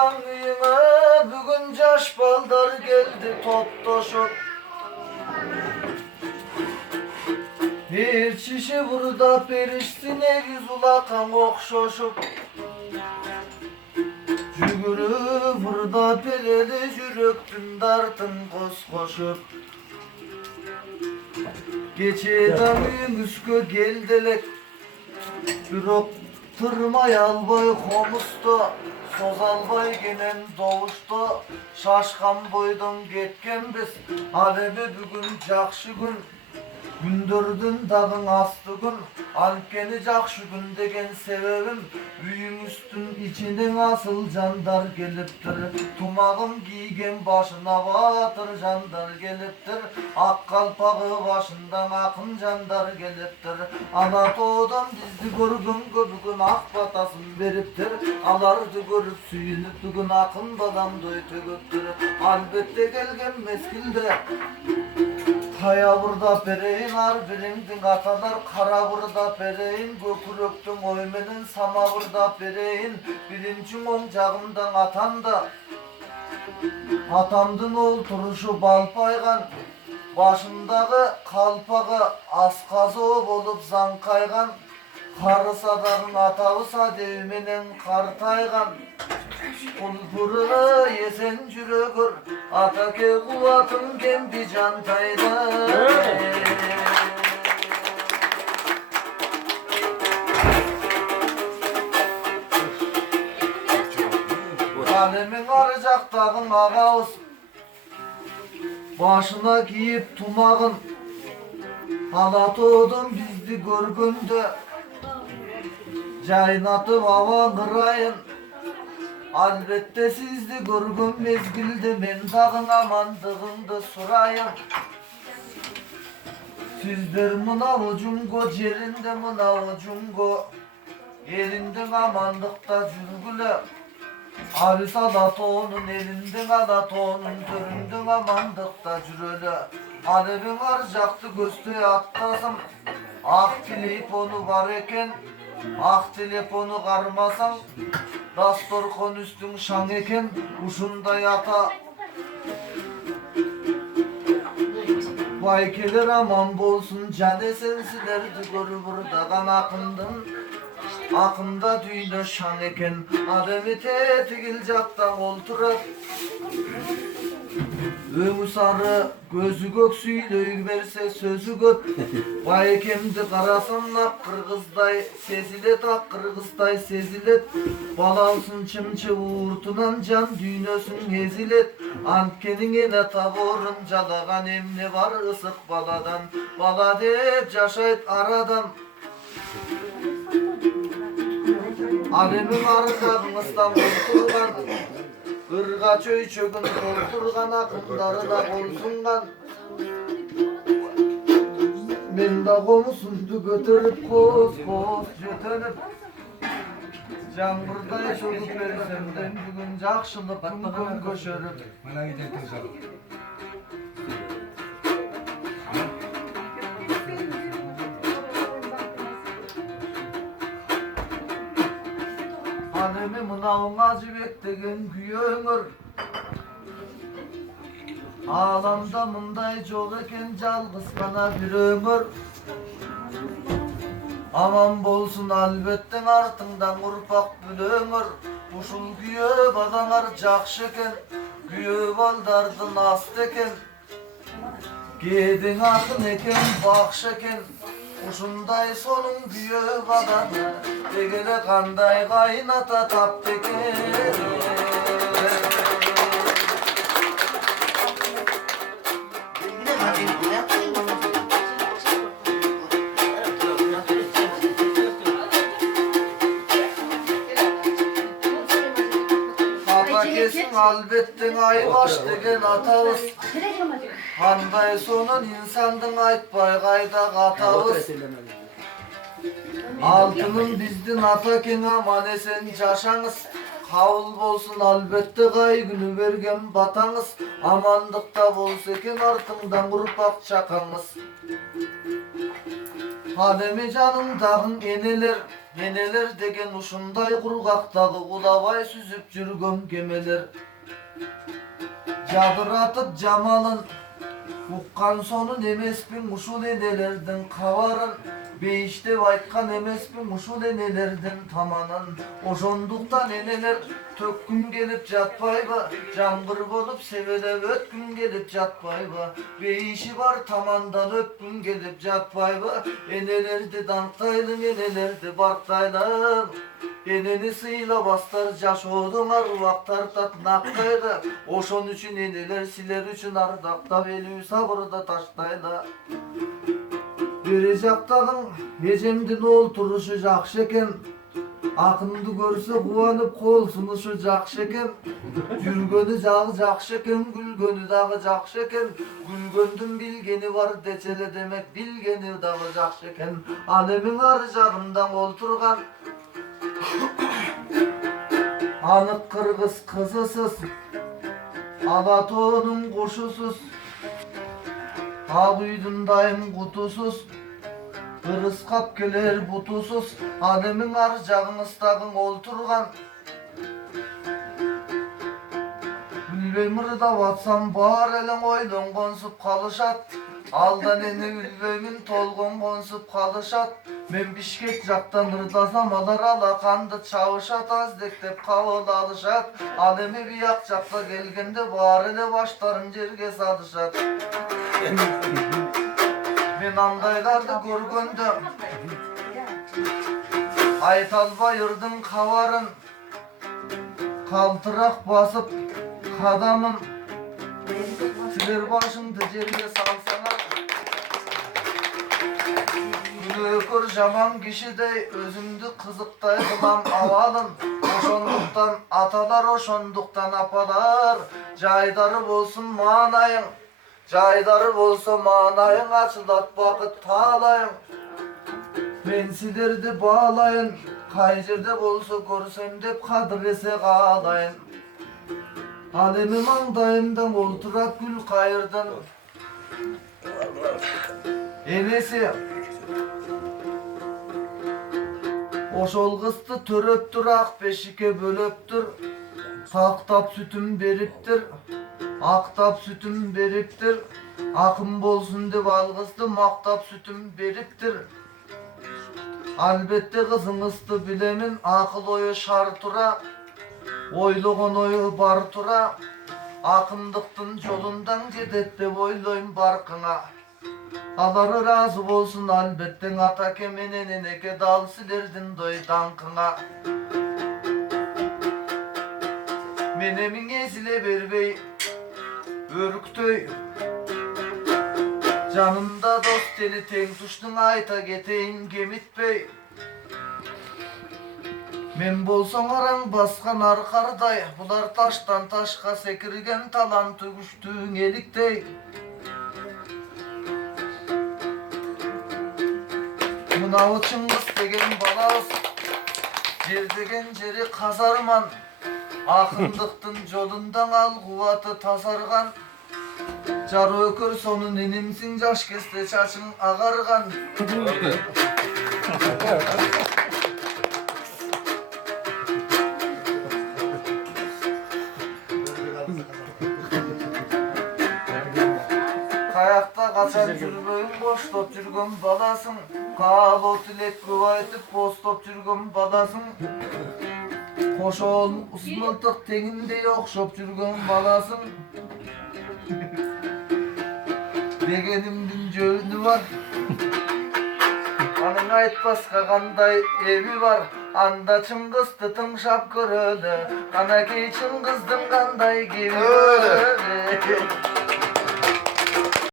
Geçeden uyuma bugün caş baldar geldi toptoşup. Bir çişi burada periştine yüz ulakan okşoşup. Cügürü burada pereli jüröktün dartın koşup. Geçeden müskö geldelek bürok tırmay albay komusta sozalbay genen doğuşta şaşkan boydun ketken biz alemi bugün jakşı gün gündürdün dağın astı gün alkeni jakşı gün degen sebebim büyün üstün içinin asıl jandar geliptir tumağım giygen başına batır jandar geliptir ak kalpağı başından akın jandar geliptir Anadolu'dan bizdi görgün bugün ak batasın beriptir alardı görüp suyunup bugün akın balam doy tögüptür albette gelgen meskilde Kaya burada pereyin ar birimdin atalar kara burada pereyin göküröktün oymenin sama burada pereyin birinci oncağımdan atanda atamdın ol turuşu balpaygan başındağı kalpağı askazı bolup zankaygan karısadağın atavısa devmenen kartaygan Kulpuruna yesen jürögür atake kuvatın gemdi jantayda Alemin arıcaktağın ağauz başına giyip tumağın Alatoğdun bizdi görgünde Caynatıp hava kırayın Albette sizdi görgün mezgildi men dağın amandığında surayım Sizler mına ucungo cerinde mına ucungo Elinden amandıkta jürgüle Arisa da toğunun elinden ala toğunun töründen amandıkta jüröle Alevin arjaktı göstüye attasım Ah telefonu var eken Ah telefonu karmasan Dastorkon üstün şan eken uşunda yata Vaykeler aman bolsun cane sensilerdi görü buradagan akındın Akında düğüne şan eken ademi tetigil jaktan olturar Ömü sarı gözü gök süylöy verse sözü gök Baykemdi karasanlap kırgızday sezilet ak kırgızday sezilet Balalsın çımçı uğurtunan can düğnösün ezilet Antkenin ene taborun jalagan emne var ısık baladan Bala dep jaşayt aradan Alemin arıdağınızdan olturgan Irga çöy çögün olturgan akındarına bolsungan Men da komusundu götürüp koz jötönüp Жаңбырдай çöküp versemden bugün jakşılıp gün köşörüp Bana giderken sağ ol. Alemi mınavın acibek degen güye öңür Alamda mınday çok eken жалгыз bana bir ömür Aman bolsun albetten artından urpak bülöңür Uşul güye badanar jakşı eken Güye baldardın ast eken Gedin akın eken bakş eken Uşunday solun güye badana Degele kanday kaynata tap eken Kesin albetten aybaş degen atavız Handay sonun insandın aytpay kayda katavız Altının bizdin ataken aman esen jaşaңыз Kabul bolsun albette kay günü bergen bataңыз Amandıkta bolsa eken artыңdan urpak çakaңыз Alemi canım dağın eneler Yeneler degen uşunday kurgaqtagı ulabay süzüp жүрgön gemeler. Jadıratıp jamalın ukkan sonun emespin uşul enelerden kavarın. Beyiştep aytkan emespin uşul enelerden tamanın. Oşonduktan eneler tökkün gelip jatpayba, jangır bolup sebelep ötkün gelip jatpayba. Beyişi var tamandan öpkün gelip jatpayba. Enelerdi dаңктайлын, enelerdi barktайлын. Eneni sıyla bastar jaşoodun arubaktar tatnakayla. Oşon üçün eneler siler üçün ardakta belü sabırda taştayla. Beri jaktagın ejemdin olturuşu jakşı eken. Akındı görse kuvanıp kol sunuşu jakşı eken. Жүрgönü jagı jakşı eken, gülgönü dagı jakşı eken. Gülgöndün bilgeni var deçele demek, bilgeni dagı jakşı eken. Alemin ar jagından olturgan anık kırgız kızısız, Alatoğunun kuşusuz, Ağuydun dayım kutusuz, Kırız kap geler butusuz, Alemin ar jagыңızdagın olturgan. Ülbemir da vatsam bar elin oylon konsup kalışat. Aldan eni ülbemin tolgon konsup kalışat. Men Bişkek jaktan ırdasam alar alakandı çavuşat azdek kavul alışat. Al emi biyak jakta gelgende bar ele başlarım jerge salışat. Men andaylardı görgöndüm, Aytalbayırdın kavarın, kaltırak basıp kadamım. Siler başımdı jerge salsalar. Ökür jaman kişidey özümdü kızıktay kılam avalım. Oşonduktan atalar, oşonduktan apalar. Jaydarı bolsun manayın, jaydarı bolsa manayın. Açılat vakit talayın. Men silerdi bağlayın, kay jerde bolsa görsem dep kadrese kalayın. Alemi mаңдайымдан olturak gül kayırdan. Enesi oşol kızdı töröptür, ak beşike bölöptür. Taktap sütüm beriptir, aktap sütüm beriptir. Akım bolsun dep al kızdı, maktap sütüm beriptir. Albette kızыңызды bilemin, akıl oyu şar tura. Oylogon oyu bar tura. Akındıktın jolundan jedet dep oyloyum barkına. Aları razı bolsun albetten atake menen eneke dal silerdin doy dankına. Menemin ezile berbey örüktöy. Canımda dost deli teң tuştun ayta geteyin gemitbey. Men bolsоң araң baskan arkarday, bular taştan taşka sekirgen talan tügüştüğün eliktey. Mınau Çыңгыз деген балас, жер деген жери казарман. Акындыктын жолундан ал кубаты тазарган. Жар өкөр сонун инимсиң, жаш кезде чачың агарган. Kayakta kaçan жүрбөйүн боштоп жүргөн баласың. Каалоо тилек көп айтып бостоп жүргөн баласың. Кошол усмылтык теңиндей окшоп жүргөн баласың. Дегенимдин жөнү бар, анын айтпаска кандай эби бар. Анда Чыңгызды тыңшап көрөлү, канакей Чыңгыздын кандай кеби.